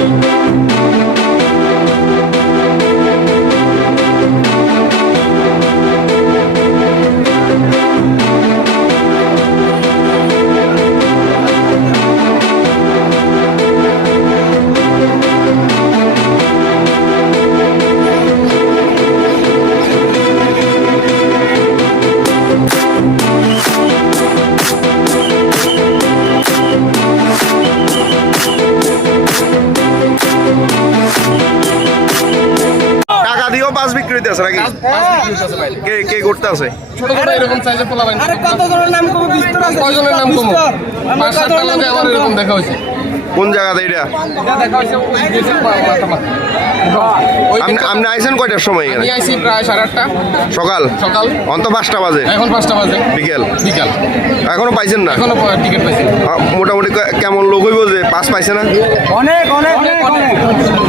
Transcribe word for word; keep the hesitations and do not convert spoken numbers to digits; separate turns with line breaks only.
পাঁচ বিক্রি হইতে আছে নাকি? কে কে করতে আছে?
ছোট ছোট এরকম সাইজের পোলা বাইন। আরে কতজনের নাম কম বিস্তর আছে? কয়জনের নাম কম? পাঁচ সাতটা লাগে আমার এরকম দেখা হইছে।
কোন জায়গাতে এটা?
এটা দেখা হইছে ওই গেছেন মাথা মাথা।
আপনি আপনি আইছেন কয়টার সময় এখানে?
আমি আইছি প্রায় সাড়ে আটটা
সকাল।
সকাল
অন্ত পাঁচটা বাজে।
এখন পাঁচটা বাজে।
বিকেল।
বিকাল।
এখনো পাইছেন না?
এখনো টিকিট পাইছি।
মোটামুটি কেমন লোক হইব যে পাস পাইছে না?
অনেক অনেক অনেক